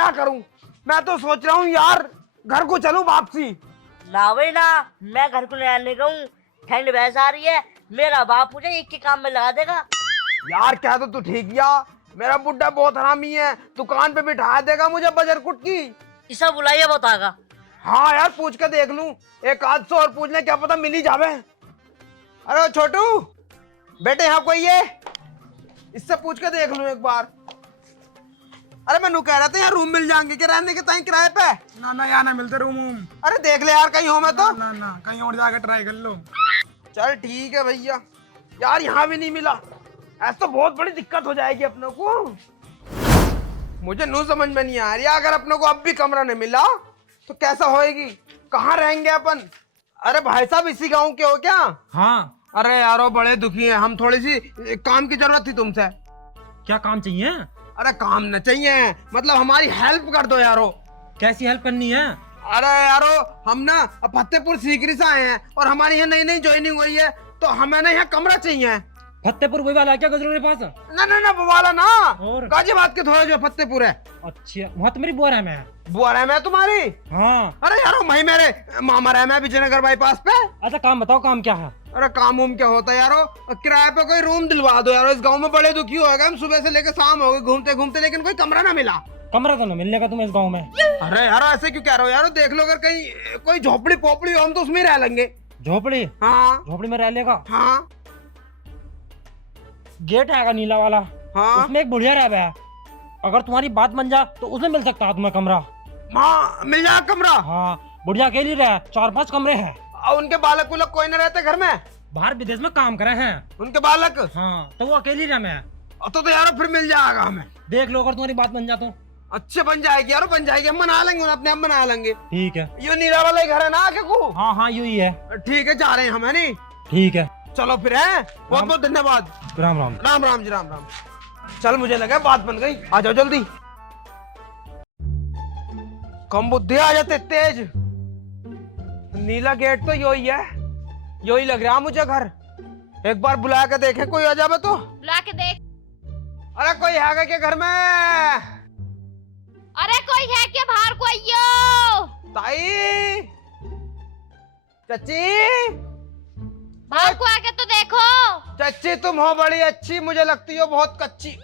क्या करूं? मैं तो सोच रहा हूँ यार घर को चलूं वापसी। ना भाई ना, मैं घर को नहीं आने का हूँ। ठंड वैसा आ रही है, मेरा बाप मुझे एक के काम में लगा देगा। यार क्या तो तू ठीक किया, मेरा बुड्ढा बहुत हरामी है, दुकान पे बिठा देगा मुझे बजर कुट की। इसे बुलाइए बताएगा। हाँ यार पूछ के देख लूं, एक आध सौ और पूछ ले, क्या पता मिल ही जावे। अरे छोटू बेटे यहाँ कोई है? इससे पूछ के देख लूं एक बार। अरे मैं कह रहा था यार रूम मिल जाएंगे क्या रहने के ताई किराए पे? ना ना यहाँ ना मिलते रूम वूम। अरे देख ले यार कहीं हो मैं तो। ना ना कहीं और जाकर ट्राई कर लो। चल ठीक है भैया। यार यहाँ भी नहीं मिला, ऐसा तो बहुत बड़ी दिक्कत हो जाएगी अपनों को। मुझे नो समझ में नहीं आ रही, अगर अपनों को अब भी कमरा नहीं मिला तो कैसा होएगी, कहाँ रहेंगे अपन? अरे भाई साहब इसी गांव के हो क्या? हाँ। अरे यारो बड़े दुखी हैं हम, थोड़ी सी काम की जरूरत थी तुमसे। क्या काम चाहिए? अरे काम न चाहिए, मतलब हमारी हेल्प कर दो यारो। कैसी हेल्प करनी है? अरे यारो हम ना फतेहपुर सीकरी से आए हैं और हमारी यहाँ नई नई ज्वाइनिंग हुई है, तो हमें ना यहाँ कमरा चाहिए। फतेहपुर वही वाला है क्या गजरों के पास? ना ना ना वो वाला ना, और? गाजियाबाद के थोड़ा जो फतेहपुर है। अच्छा वहाँ तो मेरी बुआ है। मैं बुआ रहा मैं तुम्हारी? हाँ। अरे यारो भाई मेरे मामा रहा मैं विजयनगर बाईपास पे। अच्छा काम बताओ, काम क्या है? अरे काम उम क्या होता है यारो, किराए पे कोई रूम दिलवा दो यारो, इस गांव में बड़े दुखी हो गए हम, सुबह से लेकर शाम हो गई घूमते घूमते, लेकिन कोई कमरा ना मिला। कमरा तो ना मिलने का तुम्हें इस गाँव में। अरे यारो ऐसे क्यों कह रहे हो यारो, देख लो अगर कहीं कोई झोपड़ी पोपड़ी हो हम तो उसमें रह लेंगे। झोपड़ी? हाँ झोपड़ी में रह लेगा? हाँ गेट है नीला वाला, हाँ उसमें एक बुढ़िया रह है। अगर तुम्हारी बात बन जा तो उसमें मिल सकता है तुम्हें कमरा। हाँ मिल जाएगा कमरा। हाँ बुढ़िया अकेली रहे, 4-5 कमरे हैं। और उनके बालक उलक कोई न रहते घर में? बाहर विदेश में काम करे हैं उनके बालक? हाँ तो वो अकेली रहे। मैं तो यारो फिर मिल जाएगा हमें। देख लो अगर तुम्हारी बात बन जा तो। अच्छे बन जाएगी यारो, बन जाएगी, हम बना लेंगे अपने आप बना लेंगे। ठीक है। ये नीला वाला ही घर है ना आगे को? हाँ हाँ यू ही है। ठीक है जा रहे हैं हम, है नहीं? ठीक है चलो फिर है, बहुत बहुत धन्यवाद। राम राम। राम राम जी राम राम। चल मुझे लगा बात बन गई, आ जाओ जल्दी। कम बुद्धि आ जाते तेज। नीला गेट तो यही है, यही लग रहा मुझे घर। एक बार बुला के देखे कोई आ जावे तो। बुला के देख। अरे कोई है क्या घर में? अरे कोई है क्या बाहर को आइयो? ताई, चची, बाहर को आके तो देखो। चची तुम हो बड़ी अच्छी, मुझे लगती हो बहुत कच्ची।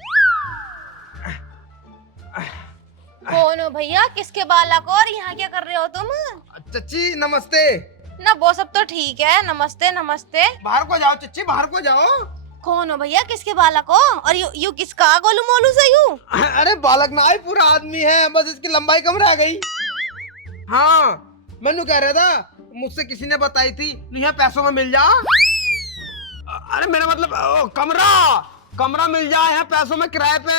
कौन हो भैया, किसके बालक और यहाँ क्या कर रहे हो तुम? चची नमस्ते। ना वो सब तो ठीक है, नमस्ते नमस्ते। बाहर को जाओ चची, बाहर को जाओ। कौन हो भैया, किसके बालक हो? और यू किसका गोलू मोलू से यू? अरे बालक ना आई, पूरा आदमी है, बस इसकी लंबाई कम रह गई। हाँ मैनू कह रहा था, मुझसे किसी ने बताई थी यहाँ पैसों में मिल जा। अरे मेरा मतलब कमरा मिल जाए यहाँ पैसों में किराए पे।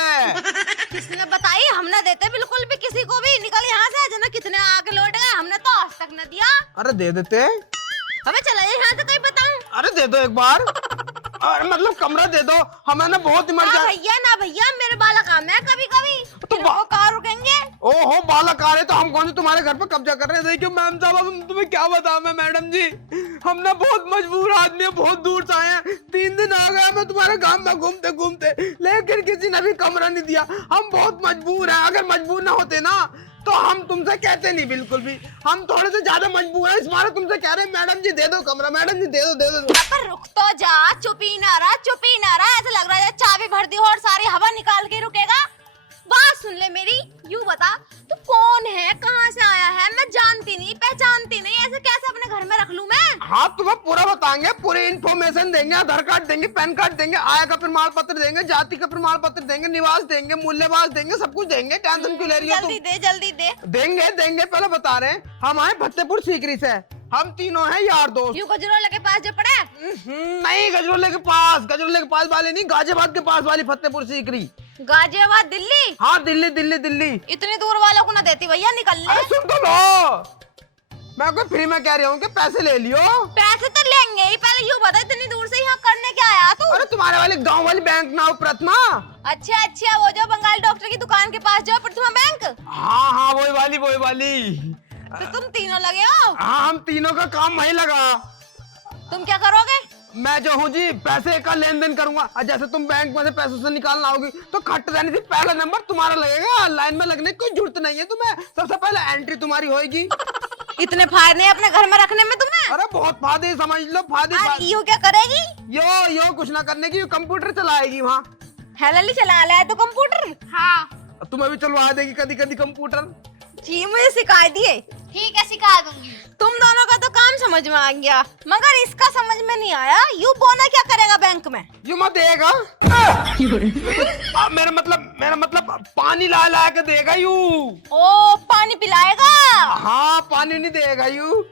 किसने बताई? हम ना देते बिल्कुल भी किसी को भी। निकल यहाँ से, जना कितने आके लौट गए, हमने तो आज तक न दिया। अरे दे देते। हमें चला जाए यहाँ से, कोई बताऊं? अरे दे दो एक बार, अरे मतलब कमरा दे दो हमें ना, बहुत इमरजेंसी। ना भैया मेरे बालक आम है, कभी कभी तो वो कार रुकेंगे। ओहो बालक आ रहे तो हम कौन से तुम्हारे घर पे कब्जा कर रहे हैं? देखिए मैम साहब, हम तुम्हें क्या बताऊं मैं मैडम जी, हम ना बहुत मजबूर आदमी है, बहुत दूर से आए हैं, 3 दिन आ गया मैं तुम्हारे गांव में घूमते घूमते, लेकिन किसी ने भी कमरा नहीं दिया। हम बहुत मजबूर हैं, अगर मजबूर ना होते ना तो हम तुमसे कहते नहीं बिल्कुल भी, हम थोड़े से ज्यादा मजबूर हैं, इस बार तुमसे कह रहे हैं मैडम जी दे दो कमरा, मैडम जी दे दो। पर रुक तो जा, चुप ही ना रहा, ऐसा लग रहा है चाबी भर दी हो और सारी हवा निकाल के रुकेगा। बात सुन ले मेरी, यूं बता तू कौन है, कहाँ से आया है? मैं जानती नहीं पहचानती नहीं, ऐसे कैसे अपने घर में रख लूं मैं? हाँ तुम्हें पूरा बताएंगे, पूरी इन्फॉर्मेशन देंगे, आधार कार्ड देंगे, पैन कार्ड देंगे, आय का प्रमाण पत्र देंगे, जाति का प्रमाण पत्र देंगे, निवास देंगे, मूल्यवास देंगे, सब कुछ देंगे। टेंशन क्यों ले रही हो तुम? जल्दी दे। देंगे पहले बता रहे हैं, हम आए फतेहपुर सीकरी से, हम तीनों हैं यार दोस्त। यूं गजरोले के पास जो पड़ा? नहीं गजरोले के पास वाली नहीं, गाजियाबाद के पास वाली फतेहपुर सीकरी। गाजियाबाद दिल्ली? हाँ दिल्ली। इतनी दूर वालों को ना देती भैया, निकल ले। अरे सुन तो लो, मैं कोई फ्री में कह रही हूँ कि पैसे ले लियो। पैसे तो लेंगे ही, पहले यूं बता इतनी दूर से यहाँ करने क्या आया तू? अरे तुम्हारे वाले गांव वाली बैंक ना हो प्रथमा? अच्छा वो जो बंगाली डॉक्टर की दुकान के पास जो प्रथमा बैंक? हाँ वही वाली। तो तुम तीनों लगे हो? हाँ हम तीनों का काम वही लगा। तुम क्या करोगे? मैं जो हूँ जी पैसे का लेन देन करूंगा, और जैसे तुम बैंक में से पैसों से निकालना होगी तो खट जाने से पहला नंबर तुम्हारा लगेगा। लाइन में लगने की कोई जरूरत नहीं है तुम्हें, सबसे पहले एंट्री तुम्हारी होगी। इतने फायदे हैं अपने घर में रखने में तुम्हें? अरे बहुत फायदे, समझ लो फायदे। यू क्या करेगी? यो कुछ ना करने की, कंप्यूटर चलाएगी वहाँ। है लल्ली, चला लिया है तो कंप्यूटर? हाँ। तुम्हें भी चलवा देगी कभी कभी कंप्यूटर। जी मुझे सिखा दिए। ठीक है, सिखा दूंगी। तुम दोनों का तो काम समझ में आ गया, मगर इसका समझ में नहीं आया, यू बोना क्या करेगा बैंक में? यू मत देगा। मेरा मतलब पानी ला के देगा यू। ओ, पानी पिलाएगा? हाँ, पानी नहीं देगा यू।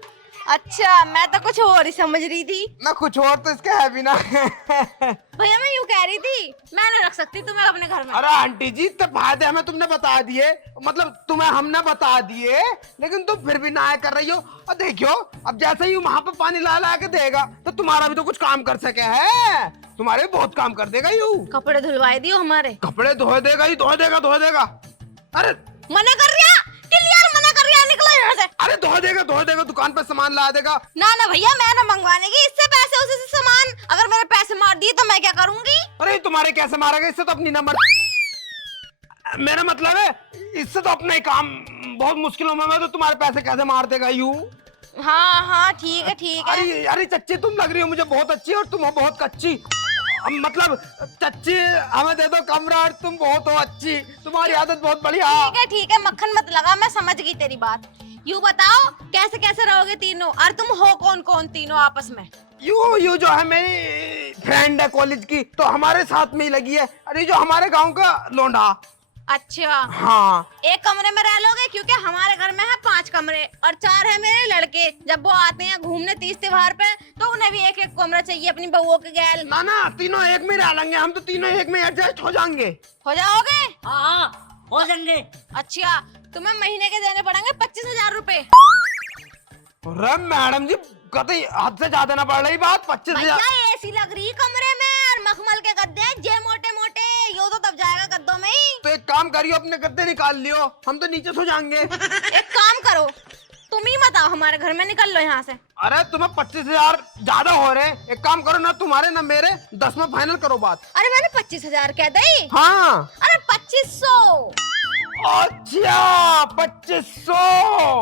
अच्छा, मैं तो कुछ और ही समझ रही थी। ना कुछ और तो इसका है भी ना। भैया मैं यूँ कह रही थी, मैं नहीं रख सकती तुम्हें अपने घर में। अरे आंटी जी, तो फायदे हमें तुमने बता दिए, मतलब तुम्हें हमने बता दिए, लेकिन तुम फिर भी ना कर रही हो। और देखियो, अब जैसे ही वहाँ पे पानी ला के देगा तो तुम्हारा भी तो कुछ काम कर सके है, तुम्हारे भी बहुत काम कर देगा यू। कपड़े धुलवाए दियो हमारे। कपड़े धो देगा ही, धो देगा। अरे मना कर रिया, क्लियर मना कर रिया, निकलो यहाँ से। अरे धो देगा, दुकान पे सामान ला देगा। ना भैया, मैं ना मंगवाने की, इससे पैसे उसी से सामान। अगर मेरे पैसे मार दिए तो मैं क्या करूंगी? अरे तुम्हारे कैसे मारेगा, इससे तो अपनी नंबर। मेरा मतलब है इससे तो अपना ही काम बहुत मुश्किलों में, तो तुम्हारे पैसे कैसे मार देगा यू। हाँ ठीक है। अरे चच्ची तुम लग रही हो मुझे बहुत अच्छी, और तुम हो बहुत कच्ची। मतलब चच्ची हमें दे दो कमरा, और तुम बहुत हो अच्छी, तुम्हारी आदत बहुत बढ़िया। ठीक है, मक्खन मत लगा, मैं समझ गई तेरी बात। यू बताओ कैसे रहोगे तीनों, और तुम हो कौन तीनों आपस में? यू जो है मेरी फ्रेंड है कॉलेज की, तो हमारे साथ में ही लगी है। अरे जो हमारे गांव का लोंडा। अच्छा हाँ, एक कमरे में रह लोगे, क्योंकि हमारे घर में है 5 कमरे और 4 है मेरे लड़के। जब वो आते हैं घूमने तीज त्योहार पे, तो उन्हें भी एक कमरा चाहिए अपनी बहुओं के गैल। ना तीनों एक में रह लेंगे, हम तो तीनों एक में एडजस्ट हो जाएंगे। हो जाओगे? हाँ हो जाएंगे। अच्छा, तुम्हें महीने के देने पड़ेंगे 25,000 रुपए। अरे मैडम जी, कतई हद से ज्यादा ना पड़ रही बात। 25,000? भैया एसी लग रही कमरे में, और मखमल के गद्दे हैं जे मोटे, यो तो दब जाएगा गद्दों में ही। तो एक काम करियो, अपने गद्दे निकाल लियो, हम तो नीचे सो जाएंगे। एक काम करो, तुम ही मत आओ हमारे घर में, निकल लो यहाँ से। अरे तुम्हें 25,000 ज्यादा हो रहे हैं, एक काम करो, ना तुम्हारे ना मेरे, 10 में फाइनल करो बात। अरे मैंने 25,000 कह दी। हाँ। अरे 2500। अच्छा 2500।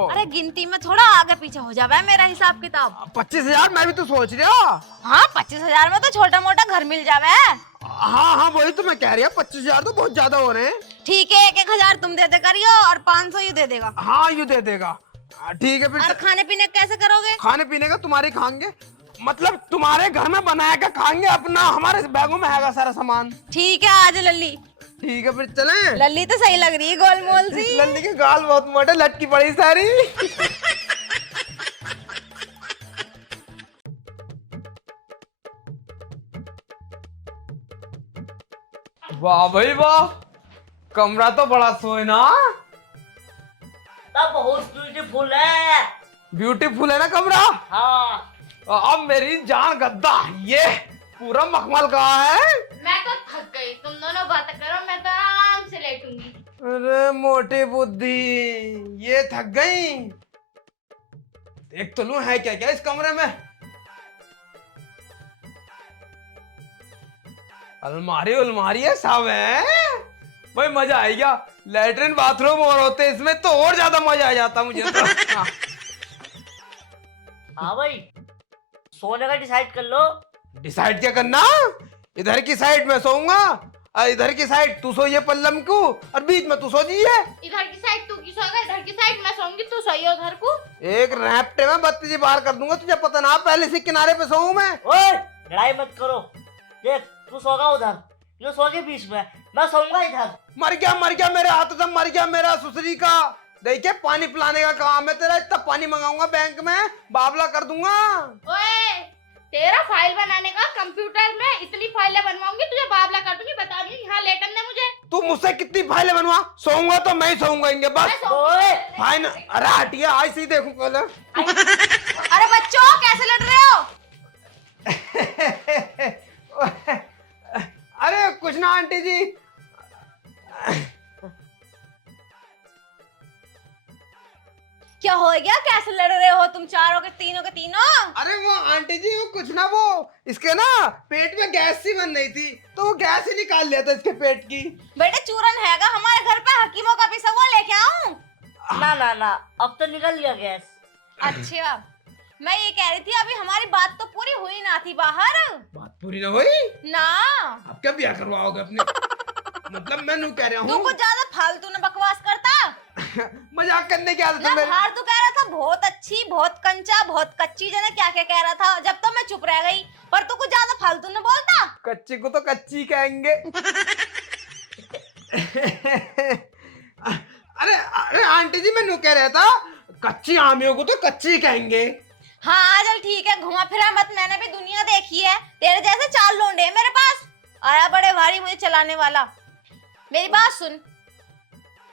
अरे गिनती में थोड़ा आगे पीछे हो जावा है मेरा हिसाब किताब। 25,000 मैं भी तो सोच रहा। हाँ 25,000 में तो छोटा मोटा घर मिल जावे है। हाँ वही तो मैं कह रही हूँ, 25,000 तो बहुत ज्यादा हो रहे हैं। ठीक है, 1,000 तुम दे करियो, और 500 यू दे देगा। हाँ यू दे देगा। ठीक है, और फिर खाने पीने कैसे करोगे? खाने पीने का तुम्हारे खाएंगे, मतलब तुम्हारे घर में बनाया का खाएंगे, अपना हमारे बैगों में है सारा सामान। ठीक है, आज लल्ली। ठीक है, फिर चलें। लल्ली तो सही लग रही है, गोल मोल सी। लल्ली के गाल बहुत मोटे, लटकी पड़ी सारी। वाह भाई वाह, कमरा तो बड़ा सोना। तब बहुत ब्यूटीफुल है। ब्यूटीफुल है ना कमरा। हाँ अब मेरी जान गद्दा, ये पूरा मखमल का है। मैं तो थक गई, तुम दोनों बातें करो, मैं तो आराम से लेटूंगी। अरे मोटी बुद्धि, ये थक गई। देख तो लूं है क्या इस कमरे में। अलमारी है, सब है भाई, मजा आएगा। लैट्रिन बाथरूम और होते इसमें तो और ज्यादा मजा आ जाता मुझे तो। हाँ। हाँ भाई, सोने का डिसाइड कर लो। डिसाइड क्या करना, इधर की साइड में सोऊंगा, और इधर की साइड तू सो ये पल्लम को, और बीच में तू सो जी है। इधर की साइड तू की सोएगा, इधर की साइड मैं सोऊंगी, तू सोइयो उधर को। एक रैप्टे में 32 बार कर दूंगा, तुझे पता ना, पहले से किनारे पे सोऊं मैं। ओए लड़ाई मत करो, देख तू सोगा उधर, ये सोगे बीच में, मैं सोऊंगा इधर। मर गया मेरे हाथों से, मर गया मेरा सुसरी का। देखिए पानी पिलाने का काम है तेरा, इतना पानी मंगाऊंगा बैंक में, बाबला कर दूंगा। ओए, तेरा फाइल बनाने का कंप्यूटर में इतनी फाइलें बनवाऊंगी, तुझे बाबला कर दूंगी, बता दूंगी। यहाँ लेटन दे मुझे। तू मुझसे कितनी फाइलें बनवा, सोऊंगा तो मैं ही सोऊंगा इनके बस। ओए फाइन, अरे हटिए, आज से देखूं कल। अरे बच्चों कैसे लड़ रहे हो? अरे कुछ ना आंटी जी। क्या हो गया? कैसे लड़ रहे हो तुम चारों के तीनों? अरे वो आंटी जी वो कुछ ना, वो इसके ना पेट में गैस सी बन रही थी तो वो गैस ही निकाल लिया था इसके पेट की। बेटे चूरन हैगा हमारे घर पे, हकीमों का पिसा हुआ लेके आऊं? ना ना ना, अब तो निकल गया गैस। अच्छा, मैं ये कह रही थी अभी हमारी बात तो पूरी हुई ना थी बाहर। बात पूरी ना हुई? ना, अब क्या ब्याह करवाओगे अपने? मतलब मैं नहीं कह रहा तू हूँ। कुछ ज्यादा फालतू न बकवास करता। मजाक करने की आदत ना है मेरी। बाहर तू कह रहा था बहुत अच्छी, बहुत कंचा, बहुत कच्ची, जाने क्या क्या कह रहा था। जब तो मैं चुप रह गई, पर तू कुछ ज्यादा फालतू न बोलता। कच्ची को तो कच्ची कहेंगे। अरे अरे आंटी जी मैं नु कह रहा था, कच्ची आमियों को तो कच्ची कहेंगे। हाँ चल ठीक है, घुमा फिरा मत, मैंने भी दुनिया देखी है। तेरे जैसे 4 लोंडे हैं मेरे पास, आया बड़े भारी मुझे चलाने वाला। मेरी बात सुन,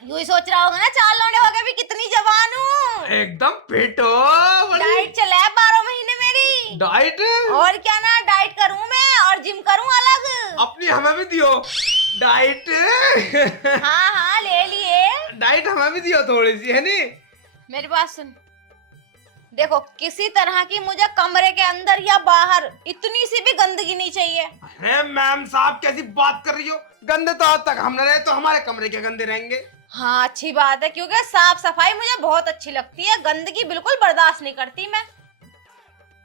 यूं ही सोच रहा होगा ना 4 लोंडे हो गए भी कितनी जवान हूँ। एकदम फिट हो। डाइट चला है 12 महीने मेरी। डाइट? और क्या ना, डाइट करूँ मैं और जिम करूँ अलग। अपनी हमें भी दियो डाइट। हाँ हाँ ले लिए। डाइट हमें भी दियो थोड़ी सी, है नी? मेरी बात सुन, देखो किसी तरह की मुझे कमरे के अंदर या बाहर इतनी सी भी गंदगी नहीं चाहिए। अरे मैम साहब कैसी बात कर रही हो? गंदे तो आज तक हम न रहे तो हमारे कमरे के गंदे रहेंगे? हाँ अच्छी बात है, क्योंकि साफ सफाई मुझे बहुत अच्छी लगती है, गंदगी बिल्कुल बर्दाश्त नहीं करती मैं।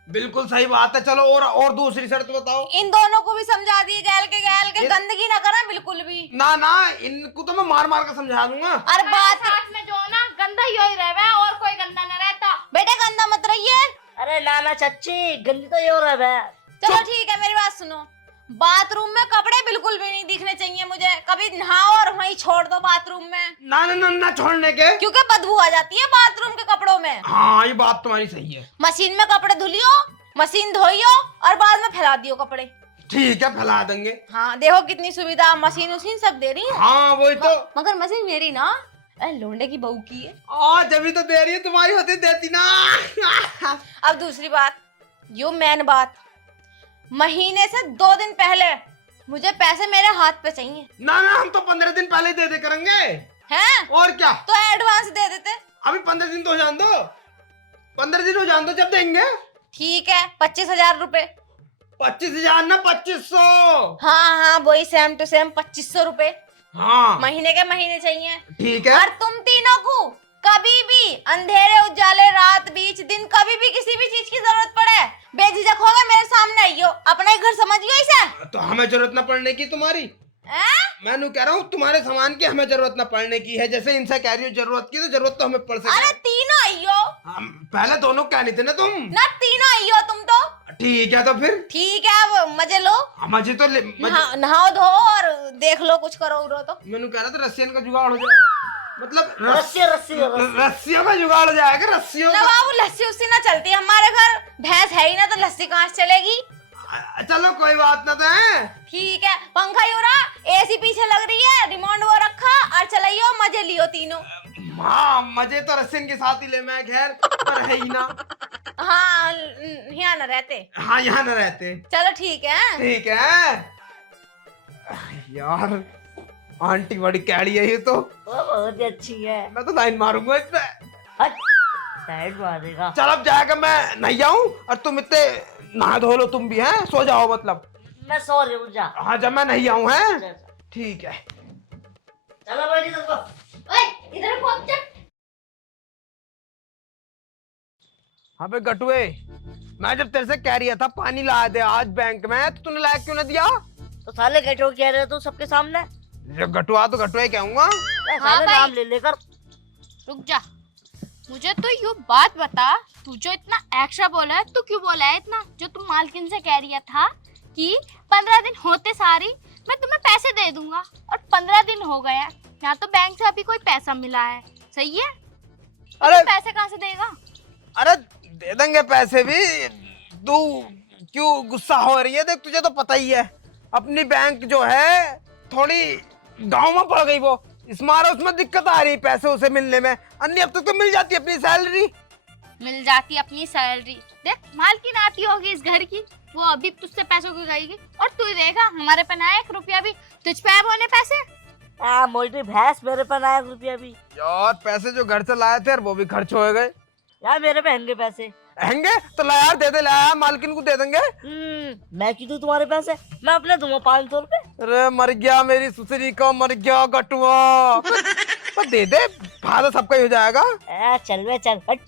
बिल्कुल सही बात है। चलो और दूसरी शर्त बताओ। इन दोनों को भी समझा दिए गैल के गंदगी ना करें बिल्कुल भी। ना ना, इनको तो मैं मार मार कर समझा दूंगा। अरे बात साथ में जो ना गंदा ही रहे और कोई गंदा न रहता। बेटे गंदा मत रहिए। अरे ना ना चच्ची, गंदी तो ये हो रहा है। चलो ठीक है, मेरी बात सुनो, बाथरूम में कपड़े बिल्कुल भी नहीं दिखने चाहिए मुझे। कभी नहाओ और वहीं छोड़ दो बाथरूम में। ना ना ना ना छोड़ने के, क्योंकि बदबू आ जाती है बाथरूम के कपड़ों में। हाँ ये बात तुम्हारी सही है। मशीन में कपड़े धुलियो, मशीन धोइयो और बाद में फैला दियो कपड़े। ठीक है फैला देंगे। हाँ देखो कितनी सुविधा, मशीन उशीन सब दे रही है। हाँ वही तो। मगर मशीन मेरी ना, लोंडे की बहू की है। जब तो दे रही है, तुम्हारी होती देती ना। अब दूसरी बात, यो मेन बात, महीने से 2 दिन पहले मुझे पैसे मेरे हाथ पे चाहिए। ना ना हम तो 15 दिन पहले दे करेंगे। हैं? और क्या, तो एडवांस दे देते। अभी 15 दिन तो हो जान दो, 15 दिन हो जान दो जब देंगे। ठीक है 25,000 रुपए। 25,000 ना 2500। हाँ हाँ वही सेम टू सेम 2500 रुपए हाँ महीने के महीने चाहिए। ठीक है। और तुम तीनों को कभी भी अंधेरे उजाले रात बीच दिन कभी भी किसी भी चीज की जरूरत पड़े, बेझिझक होगा मेरे सामने आइयो, अपना ही घर समझियो इसे। तो हमें जरूरत न पड़ने की तुम्हारी। मैं कह रहा हूँ तुम्हारे सामान की हमें जरूरत न पड़ने की है। जैसे इनसे कह रही हो जरूरत की, तो जरूरत तो हमें पड़ सकती अरे है। तीनों आइयो। हम पहले दोनों कह नहीं थे ना तुम? ना तीनों आइयो तुम तो। ठीक है तो फिर ठीक है, अब मजे लो, मजे तो नहाओ धो और देख लो कुछ करो उरो तो। मैंने कह रहा था रस्सियन का जुगाड़ हो जाए, मतलब रस्सियों का जुगाड़ हो जाएगा। रस्सियों ना बाबू लस्सी उस्सी ना चलती हमारे घर, भैंस है ही ना तो लस्सी कहाँ से चलेगी। चलो कोई बात ना तो है। ठीक है, पंखा ही हो रहा, एसी पीछे लग रही है, रिमोट वो रखा और चलाइयो, मजे लियो तीनों। हाँ मजे तो रस्सियन के साथ ही ले, मैं खैर पर है ही ना। हाँ यहाँ न रहते। हाँ यहाँ न रहते। चलो ठीक है। ठीक है यार, आंटी बड़ी कैड़ी है ये तो। वो बहुत ही अच्छी है। मैं तो लाइन मारूंगा इस पे। साइड मारेगा। चल अब जाएगा, मैं नहीं जाऊं और तुम इतने नहा धो लो, तुम भी हैं, सो जाओ मतलब। मैं सो रही हूँ, जा। हाँ जब मैं नहीं आऊं है। ठीक है चलो बैठी सबको। ओए इधर पहुंच जा। हाँ बे गटुए, मैं जब तेरे से कह रही था पानी ला दे आज बैंक में, तो तूने लाया क्यों ना दिया? तो साले गटो कह रहे तू सबके सामने। जब गटुआ तो गटुए कहूंगा। साले भाई। नाम ले लेकर। रुक जा, मुझे तो यू बात बता, तू जो इतना एक्स्ट्रा बोला है, तू क्यों बोला है इतना? जो तुम मालकिन से कह रही था कि 15 दिन होते सारी मैं तुम्हें पैसे दे दूंगा, और 15 दिन हो गए हैं, यहाँ तो बैंक से अभी कोई पैसा मिला है, सही है? अरे पैसे कहाँ से देगा? अरे दे देंगे पैसे भी। तू क्यों गुस्सा हो रही है? देख तुझे तो पता ही है अपनी बैंक जो है थोड़ी गांव में पड़ गई, वो इस मारा उसमें दिक्कत आ रही पैसे उसे मिलने में। अन्य अब तक तो मिल जाती अपनी सैलरी। मिल जाती अपनी सैलरी। देख मालकिन आती होगी इस घर की, वो अभी तुझसे पैसों की गईगी, और तू देगा हमारे पे ना 1 रुपया भी तुझ पे आए होने पैसे। मोटी भैंस मेरे पर आया रुपया भी। यार पैसे जो घर से लाए थे यार वो भी खर्च हो गए यार मेरे पे होंगे पैसे। महंगे तो ला यार, दे दे, ला यार, मालकिन को दे देंगे। मैं क्यों दूं तुम्हारे पैसे, मैं अपने दूंगा 500 रुपए। अरे मर गया मेरी सुसरी का, मर गया गटुआ। तो दे दे, फायदा सबका ही हो जाएगा। चल वे चल हट।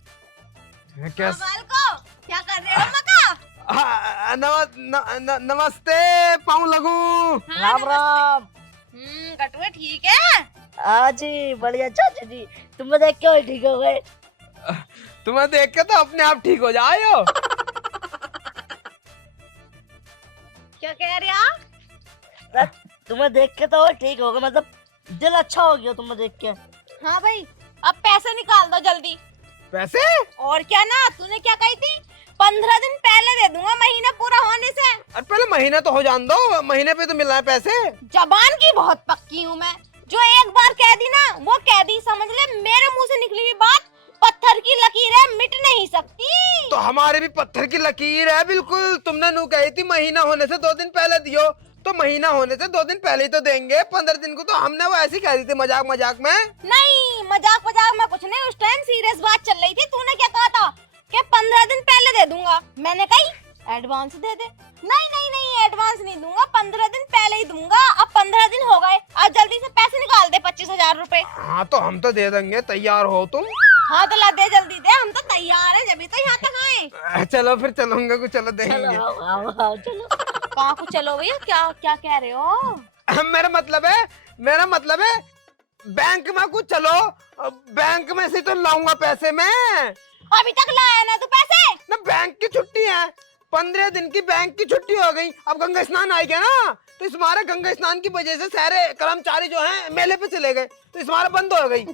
कैसे? को क्या कर रहे हो मका? नमस्ते पाँव लगू। राम राम। कटुए ठीक है? हाँ जी बढ़िया चाचा जी, तुम्हें देख के ठीक हो गए। तुम्हें देख के तो अपने आप ठीक हो जाओ। क्या कह रहे आप? तुम्हें देख के तो ठीक हो गए, मतलब दिल अच्छा हो गया तुम्हें देख के। हाँ भाई, अब पैसे निकाल दो जल्दी। पैसे? और क्या ना, तूने क्या कही थी? 15 दिन पहले दे दूंगा, महीना पूरा होने से। अरे पहले महीना तो हो जान दो, महीने पे तो मिल रहा है पैसे। जबान की बहुत पक्की हूँ मैं, जो एक बार कह दी ना वो कह दी, समझ ले। मेरे मुंह से निकली हुई बात पत्थर की लकीर है, मिट नहीं सकती। तो हमारे भी पत्थर की लकीर है बिल्कुल। तुमने नू कही थी महीना होने से 2 दिन पहले दियो, तो महीना होने से 2 दिन पहले ही तो देंगे। 15 दिन को तो हमने वो ऐसी कह दी थी मजाक मजाक में। नहीं, मजाक मजाक में कुछ नहीं, उस टाइम सीरियस बात चल रही थी। तूने क्या कहा था कि 15 दिन पहले दे दूंगा, मैंने कही एडवांस दे दे। नहीं नहीं नहीं, एडवांस नहीं दूंगा, 15 दिन पहले ही दूंगा। अब 15 दिन हो गए, आज जल्दी से पैसे निकाल दे, 25,000 रुपए। हाँ तो हम तो दे देंगे, तैयार हो तुम? हाँ तो ला दे, जल्दी दे, हम तो तैयार हैं, जब तो यहाँ तक आए। चलो फिर चलोगे को, चलो चलो देंगे। आओ चलो। कहाँ को चलो भैया, क्या क्या कह रहे हो? मेरा मतलब है बैंक में कुछ चलो, बैंक में से तो लाऊंगा पैसे मैं। अभी तक लाया ना तू पैसे? ना बैंक की छुट्टी है, 15 दिन की बैंक की छुट्टी हो गई। अब गंगा स्नान आ गया ना, तो इस बार गंगा स्नान की वजह से सारे कर्मचारी जो हैं मेले पे चले गए, तो इस बार बंद हो गई।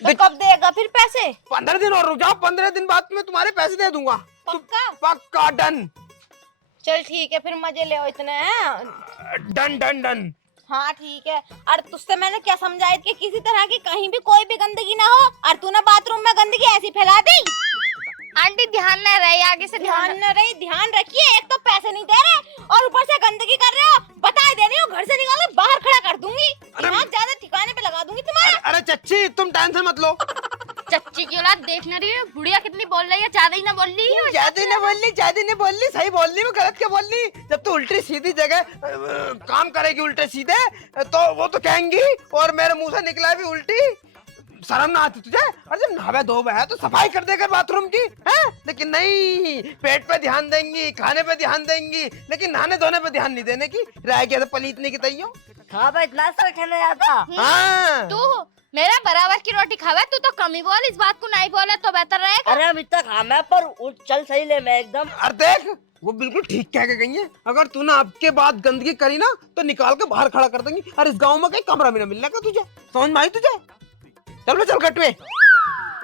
तो कब देगा फिर पैसे? 15 दिन और रुक जाओ, 15 दिन बाद में तुम्हारे पैसे दे दूंगा। पक्का? पक्का डन। चल ठीक है, फिर मजे ले इतने हैं। Done done done. हाँ ठीक है। अरे तुझसे मैंने क्या समझाया कि किसी तरह की कहीं भी कोई भी गंदगी ना हो, और तूने बाथरूम में गंदगी ऐसी फैला दी। आंटी ध्यान न रहे, आगे से ध्यान न रही, ध्यान रखिए। एक तो पैसे नहीं दे रहे और ऊपर से गंदगी कर रहे हो। बता दे रही हूँ, घर से निकाल के बाहर खड़ा कर दूंगी, दिमाग ज्यादा ठिकाने पे लगा दूंगी तुम्हारा। अरे चच्ची तुम टेंशन मत लो। चच्ची की औलाद देख न रही है, बुढ़िया कितनी बोल रही है, ज्यादा ही ना बोल रही है। ज्यादा नहीं बोल ली, सही बोल ली, मैं गलत क्या बोल ली? जब तू उल्टी सीधी जगह काम करेगी उल्टे सीधे, तो वो तो कहेंगी, और मेरे मुंह से निकला भी उल्टी। शर्म ना आती तुझे? और जब नहावे धोवे है तो सफाई कर देगा बाथरूम की, है? लेकिन नहीं, पेट पे ध्यान देंगी, खाने पे ध्यान देंगी, लेकिन नहाने धोने पे ध्यान नहीं देने की। रह गया तो पलीतने की तैयो। हाँ भाई इतना सा खाने आता। हाँ तू मेरा बराबर की रोटी खावा, तू तो कम ही बोल, इस बात को नहीं बोला तो बेहतर रहेगा। अरे हम इतना खाना है पर चल सही ले, मैं एकदम। अरे देख, वो बिल्कुल ठीक कह के गई है। अगर तूने आपके बाद गंदगी करी ना तो निकाल के बाहर खड़ा कर देंगी। और इस गांव में कहीं कमरा भी ना मिलने का तुझे, समझ में आई तुझे? चल कटवे।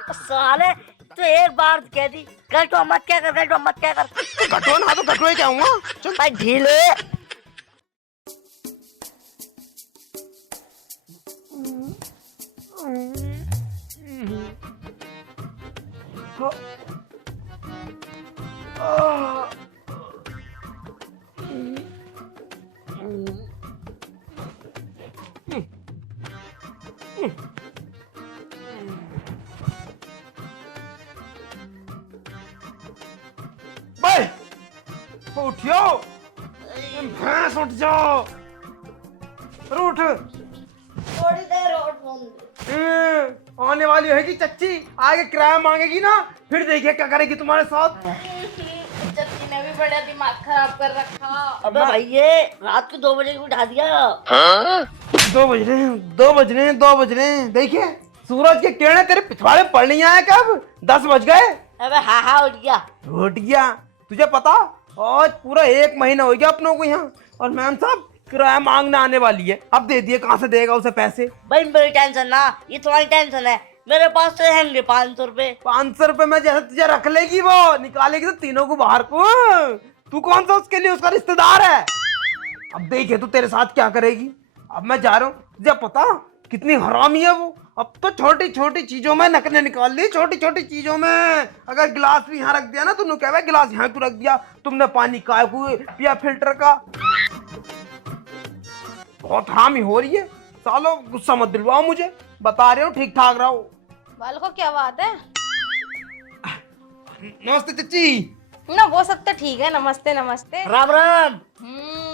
साले तो एक बार कह दी कटो मत क्या कर, कटो मत क्या कर। कटवा ना तो कटवे क्या हूँ। चल भाई ढीले। भाई उठियो, भैंस उठ जाओ, उठ। थोड़ी देर और फोन। आने वाली होगी चच्ची, आगे किराया मांगेगी ना, फिर देखिए क्या करेगी तुम्हारे साथ। चच्ची ने भी बड़ा दिमाग खराब कर रखा। अबे भाई ये रात को 2 बजे को उठा दिया। 2 बज रहे हैं। देखिए सूरज की किरणें तेरे पिछवाड़े पड़ नहीं आया कब? 10 बज गए। अबे हाँ उठ गया। तुझे पता आज पूरा 1 महीना हो गया अपनों को यहाँ, और मैम साहब किराया मांगने आने वाली है। अब दे दिए, कहाँ से देगा उसे पैसे? भाई मेरी टेंशन ना, ये तुम्हारी टेंशन है। मेरे पास तो है 500 रुपए। 500 रुपए में जैसे तुझे रख लेगी, वो निकालेगी तो तीनों को बाहर को। तू कौन सा उसके लिए उसका रिश्तेदार है? अब देखिए तू तेरे साथ क्या करेगी। अब मैं जा रहा हूँ, तुझे पता कितनी हरामी है वो। अब तो छोटी छोटी चीजों में नकने निकाल ली, छोटी छोटी चीजों में। अगर गिलास भी यहाँ रख दिया ना, तो कह गिलास यहाँ क्यों रख दिया? तुमने पानी का पिया फिल्टर का? बहुत हरामी हो रही है। सालो गुस्सा मत दिलवाओ मुझे, बता रहे हो ठीक ठाक रहो। बाल को क्या बात है? नमस्ते चची। ना वो सब तो ठीक है, नमस्ते नमस्ते। राम राम।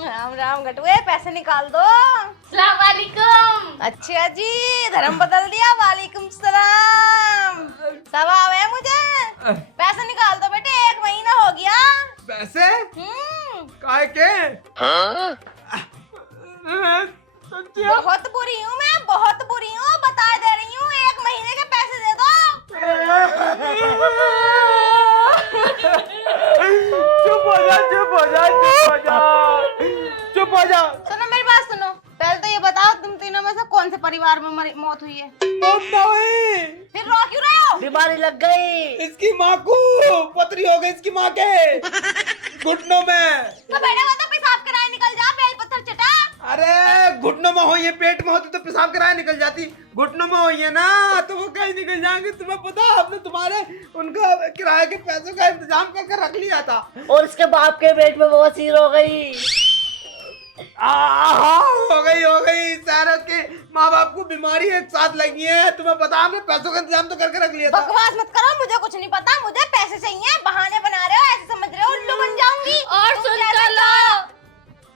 राम राम गटुए, पैसे निकाल दो। अस्सलाम वालेकुम। अच्छा जी, धर्म बदल दिया। वालेकुम सलाम। सब आवे मुझे पैसे निकाल दो बेटे, 1 महीना हो गया। पैसे काय के? बहुत बुरी हूँ मैं, बहुत बुरी हूँ, बता दे रही हूँ। 1 महीने के पैसे दे दो। चुप हो जा, चुप हो जा, चुप हो जा, चुप हो जा। सुनो मेरी बात सुनो, पहले तो ये बताओ तुम तीनों में से कौन से परिवार में मौत हुई है? मौत ना हुई। फिर रो क्यों रहे हो? बीमारी लग गई। इसकी माँ को पथरी हो गई, इसकी माँ के घुटनों में। तो बेटे वो तो पेशाब कराए निकल जा, बेल पत्थर चटा। अरे घुटनों में हुई है, पेट में होती तो पेशाब कराए निकल जाती। घुटनों में हुई है ना तो वो कहीं निकल जाएंगे। तुम्हें पता है हमने तुम्हारे उनका किराए के पैसों का इंतजाम करके रख लिया था। और इसके बाप के पेट में बवासीर हो गई। हो गई सारों के माँ बाप को बीमारी एक साथ लगी है। तुम्हें पता हमने पैसों का इंतजाम तो करके रख लिया था। बकवास मत करो, मुझे कुछ नहीं पता। मुझे पैसे चाहिए, बहाने बना रहे हो, ऐसे समझ रहे हो उल्लू बन जाऊंगी। और तुम सुन कैसे तो लो, चाहो?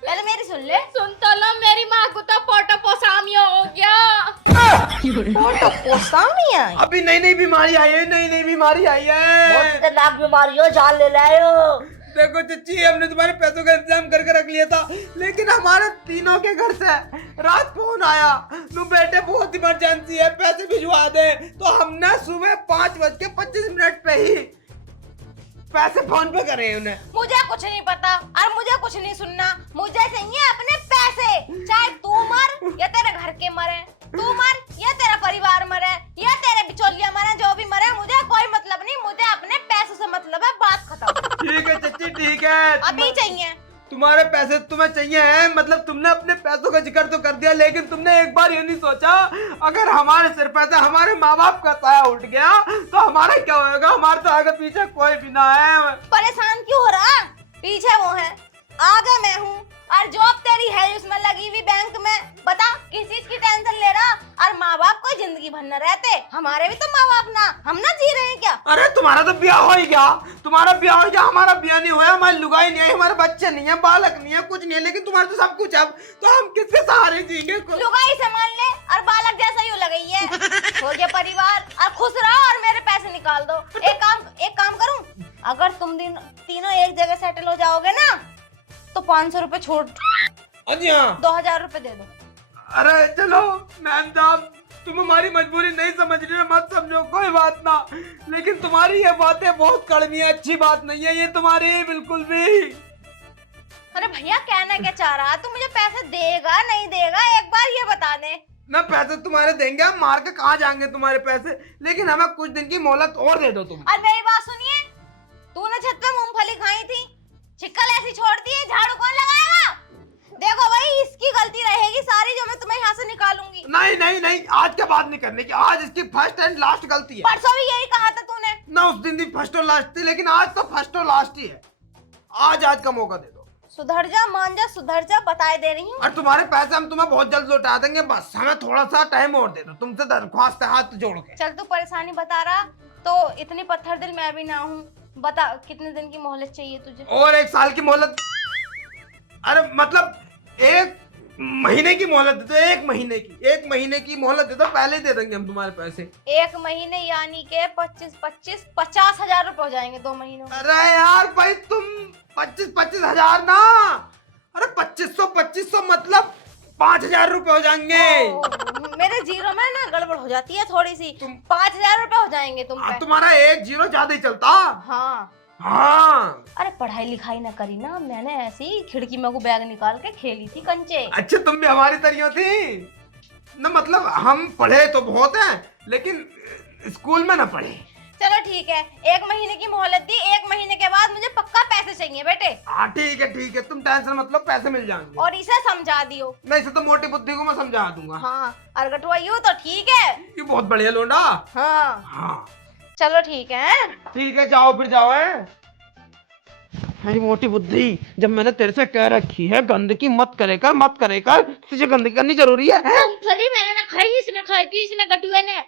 पहले मेरी सुन ले। सुन तो लो, मेरी माँ को तो पोटापोसामिया हो गया। पोटापोसामिया? अभी नई बीमारी आई है, नई बीमारी आई बहुत है। खतरनाक बीमारी हो, जान ले लायो। देखो चच्ची, हमने तुम्हारे पैसों का इंतजाम करके रख लिया था, लेकिन हमारे तीनों के घर से रात फोन आया, तुम बेटे बहुत इमरजेंसी है, पैसे भिजवा दे। तो हमने सुबह 5:25 पे ही पैसे फोन पे करे उन्हें। मुझे कुछ नहीं पता और मुझे कुछ नहीं सुनना। मुझे चाहिए अपने पैसे, चाहे तू मर या तेरे घर के मरे, तू मर या तेरा परिवार मरे या तेरे बिचौलिया मरे, जो भी मरे मुझे कोई मतलब नहीं। मुझे अपने पैसों से मतलब है, बात खत्म। ठीक है चच्ची, ठीक है। अभी चाहिए तुम्हारे पैसे तुम्हें चाहिए हैं, मतलब तुमने अपने पैसों का जिक्र तो कर दिया, लेकिन तुमने एक बार ये नहीं सोचा अगर हमारे सिर पे से हमारे माँ बाप का साया उठ गया तो हमारा क्या होगा? हमारे तो आगे पीछे कोई भी ना है। परेशान क्यों हो रहा? पीछे वो है, आगे मैं हूँ, और जॉब तेरी है उसमें लगी हुई बैंक में। बता किस चीज की टेंशन ले रहा? और माँ बाप को जिंदगी भर न रहते, हमारे भी तो माँ बाप ना, हम ना जी रहे हैं क्या? अरे तुम्हारा तो ब्याह हो ही गया, तुम्हारा ब्याह हो गया, हमारा ब्याह नहीं हुआ, हमारी लुगाई नहीं है, हमारे बच्चे नहीं है, बालक नहीं है, कुछ नहीं है, लेकिन तुम्हारा तो सब कुछ है। अब तो हम किसके सहारे जिएंगे? लुगाई से मान ले और बालक जैसा ही लगई है। हो गया परिवार, और खुश रहो और मेरे पैसे निकाल दो। एक काम करूं, अगर तुम तीनों एक जगह सेटल हो जाओगे ना तो 500 रुपए छोड़, 2000 रुपए दे दो। अरे चलो मैम साहब, तुम हमारी मजबूरी नहीं समझ रही हो, मत समझो, कोई बात ना, लेकिन तुम्हारी ये बातें बहुत कड़वी है, अच्छी बात नहीं है ये तुम्हारी बिल्कुल भी। अरे भैया कहना क्या चाह रहा? तू मुझे पैसे देगा नहीं देगा, एक बार ये बता दे। ना पैसे तुम्हारे देंगे, हम मार के कहाँ जाएंगे तुम्हारे पैसे, लेकिन हमें कुछ दिन की मोहलत और दे दो तुम। और मेरी बात सुनिए, तूने छत पे मूंगफली खाई थी, छिक्कल ऐसी छोड़ दी है, झाड़ू कौन लगाएगा? देखो भाई, इसकी गलती रहेगी सारी जो मैं तुम्हें यहाँ से निकालूंगी। नहीं, आज के बाद नहीं करने की, आज इसकी फर्स्ट एंड लास्ट गलती है। परसों भी यही कहा था तूने ना, उस दिन भी फर्स्ट और लास्ट थी, लेकिन आज तो फर्स्ट और लास्ट ही है। आज का मौका दे दो। सुधर जा, मान जा, सुधर जा, बताए दे रही हूँ। और तुम्हारे पैसे हम तुम्हें बहुत जल्द लौटा देंगे, बस हमें थोड़ा सा टाइम और दे दो, तुमसे दरख्वास्त है हाथ जोड़ के। चल तू परेशानी बता रहा तो इतनी पत्थर दिल मैं भी ना हूँ। बता कितने दिन की मोहलत चाहिए तुझे? और 1 साल की मोहलत, अरे मतलब 1 महीने की मोहलत दे दो, 1 महीने की मोहलत दे दो, पहले ही दे देंगे हम तुम्हारे पैसे। 1 महीने यानी के 50,000 रुपए हो जाएंगे 2 महीनों में। अरे यार भाई, तुम 25 हजार ना, अरे 2500 मतलब 5,000 रुपए हो जाएंगे। मेरे जीरो में ना गड़बड़ हो जाती है थोड़ी सी। 5,000 रुपए हो जाएंगे तुम पे। तुम्हारा 1 जीरो ज्यादा ही चलता। हाँ। अरे पढ़ाई लिखाई ना करी ना, मैंने ऐसे ही खिड़की में को बैग निकाल के खेली थी कंचे। अच्छा, तुम भी हमारी तरह थी ना, मतलब हम पढ़े तो बहुत हैं, लेकिन स्कूल में ना पढ़े। चलो ठीक है, 1 महीने की मोहलत दी, 1 महीने के बाद मुझे पक्का पैसे चाहिए बेटे। हाँ ठीक है, तुम टेंशन मतलब पैसे मिल जाएंगे। और इसे समझा दियो। नहीं, इसे तो मोटी बुद्धि को मैं समझा दूंगा। हाँ, और गटवाइयो तो ठीक है। ये बहुत बढ़िया लोंडा। हाँ हाँ चलो ठीक है। ठीक है, जाओ फिर जाओ। है मेरी मोटी बुद्धि, जब मैंने तेरे से कह रखी है गंदगी मत करे कर, मत करे कर, तुझे गंदगी करनी जरूरी है? मूंगफली मैंने ना खाई, इसने खाई थी, इसने गटुए ने।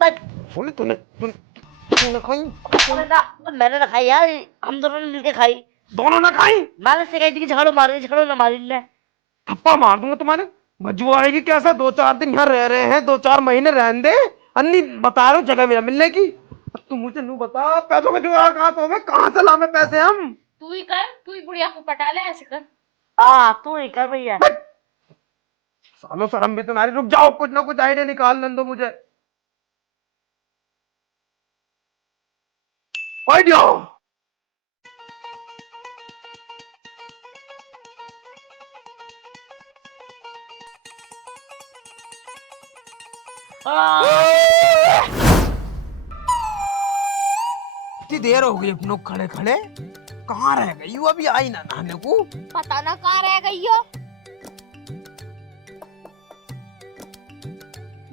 बस तूने तूने तूने खाई? मैंने ना खाई यार, हम दोनों ने मिलके खाई। दोनों ने खाई? मैंने से कही थी कि झगड़ो मारो, झगड़ो ना मारी ले। थप्पड़ मार दूंगा तुम्हारे। बदबू आएगी कैसा? 2-4 दिन यहाँ रह रहे हैं, 2-4 महीने रहने दे। अन्नी बता रहा हूँ जगह मेरा मिलने की। अब तू मुझे नू बता, पैसों में जुगाड़ कहाँ तो मैं, कहाँ से लावे पैसे हम? तू ही कर, तू ही बुढ़िया को पटा ले, ऐसे कर। तू ही कर भैया। सालों शर्म भी तुम्हारी। रुक जाओ, कुछ ना कुछ आइडिया निकाल दो मुझे। आइडिया। इतनी देर हो गई अपनों खड़े खड़े, कहाँ रह गई? वो अभी आई ना नहाने को। पता ना कहाँ रह गई हो।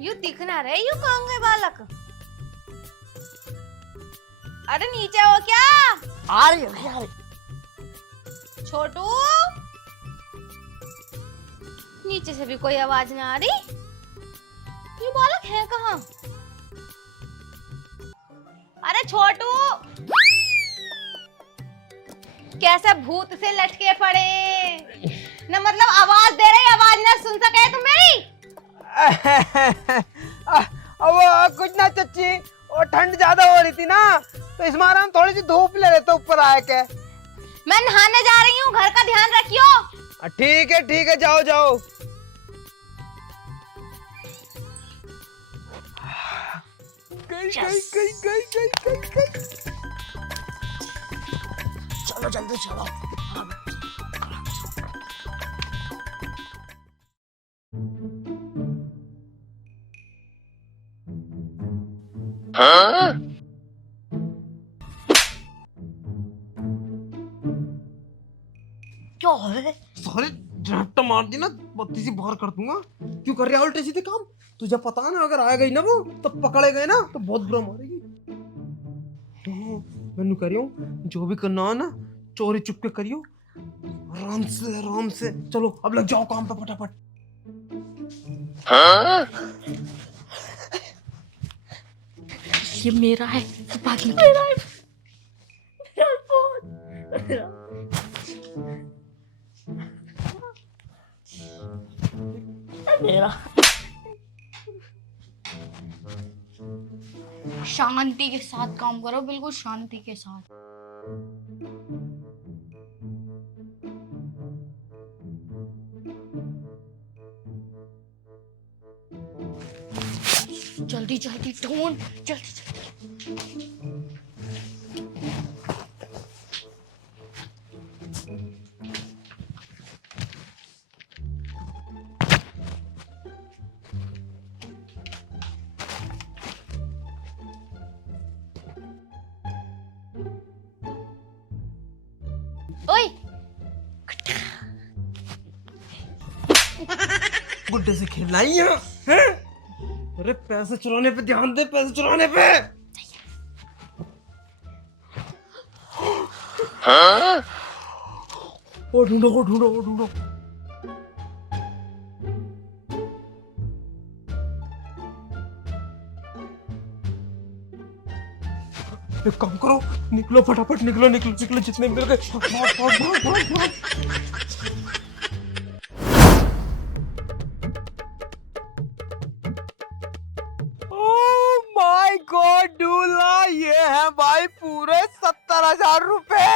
यू दिख ना रहे, यू कहाँ गए बालक? अरे नीचे हो क्या? आ रही है भैया। छोटू, नीचे से भी कोई आवाज ना आ रही। ये बालक है कहाँ? अरे छोटू, कैसे भूत से लटके पड़े न, मतलब आवाज दे रही, आवाज ना सुन सके तुम मेरी? अब कुछ ना चच्ची, और ठंड ज्यादा हो रही थी ना, तो इस बार हम थोड़ी सी धूप ले लेते ऊपर आए के। मैं नहाने जा रही हूँ, घर का ध्यान रखियो। ठीक है, जाओ जाओ। गई। चलो जल्दी चलो। क्या है? सारे झपटा मार दी ना, बत्ती सी बाहर कर दूंगा। क्यों कर रहा है उल्टे सीधे काम? तुझे पता है ना, अगर आ गई ना वो, तो पकड़े गए ना तो बहुत बुरा मारेगी। मैनू करियो, जो भी करना है ना चोरी चुपके करियो, आराम से। चलो अब लग जाओ काम पे फटाफट। ये मेरा है, बाद में मेरा है। मेरा। शांति के साथ काम करो, बिल्कुल शांति के साथ। जल्दी जल्दी ढूंढ, जल्दी जल्दी। ओए, गुड्डे से खेलना ही है? अरे पैसे चुराने पे ध्यान दे, पैसे चुराने पे। वो ढूंढो। एक काम करो, निकलो फटाफट, निकलो जितने मिल गए। भाग। ओह माय गॉड दूल्हा, ये है भाई पूरे 70,000 रुपए।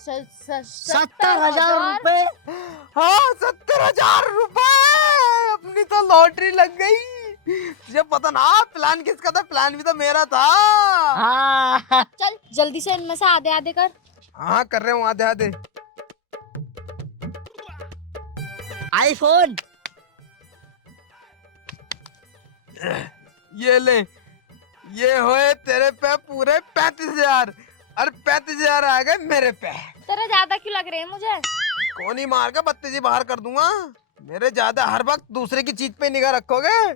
70,000 रुपए? हाँ 70,000 रुपए। अपनी तो लॉटरी लग गई। तुझे पता ना प्लान किसका था? प्लान भी तो मेरा था। हाँ। चल जल्दी से इनमें से आधे आधे कर। हाँ कर रहे हूँ आधे। आईफोन। ये ले, ये होए तेरे पे पूरे 35,000। और 35,000 आ गए मेरे पे। तेरा ज्यादा क्यों लग रहे हैं मुझे? कौन ही मार के बत्तीसी बाहर कर दूंगा। मेरे ज्यादा हर वक्त दूसरे की चीज पे निगाह रखोगे,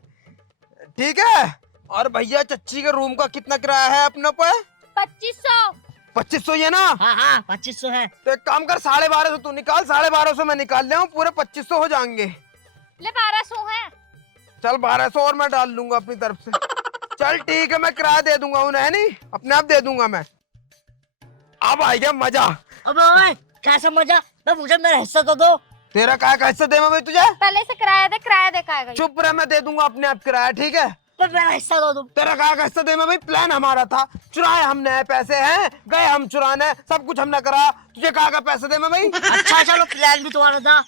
ठीक है? और भैया चच्ची के रूम का कितना किराया है अपने पे? 2500। 2500 ये ना? हाँ हाँ 2500 है। तो एक काम कर, 1250 तू निकाल, 1250 मैं निकाल ले, पूरे 2500 हो जाएंगे। ले 1200 है। चल 1200 और मैं डाल लूंगा अपनी तरफ से। चल ठीक है, मैं किराया दे दूंगा उन्हें, है नहीं, अपने आप दे दूंगा मैं। अब आ गया मजा। अबे ओए कैसा मजा? मैं मुझे मेरा हिस्सा तो दो। तेरा क्या कैसे दे मैं भाई तुझे? पहले से किराया दे काएगा। चुप रह, मैं दे दूंगा अपने आप किराया, ठीक है? पर मेरा हिस्सा दो तुम। तेरा क्या कैसे दे मैं भाई? प्लान हमारा था, चुराए हमने पैसे हैं, गए हम चुराने, सब कुछ हमने करा, तुझे क्या पैसे दे मैं भाई? अच्छा चलो प्लान भी तुम्हारा था,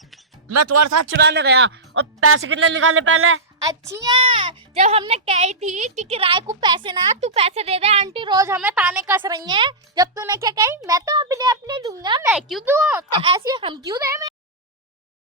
मैं तुम्हारे साथ चुराने गया। और पैसे कितने निकाले पहले? अच्छा, जब हमने कही थी कि किराए को पैसे ना तू पैसे दे दे, आंटी रोज हमें ताने कस रही हैं। जब तूने क्या कही, मैं तो अपने लूंगा, मैं क्यों दूं? तो ऐसे हम क्यों दे?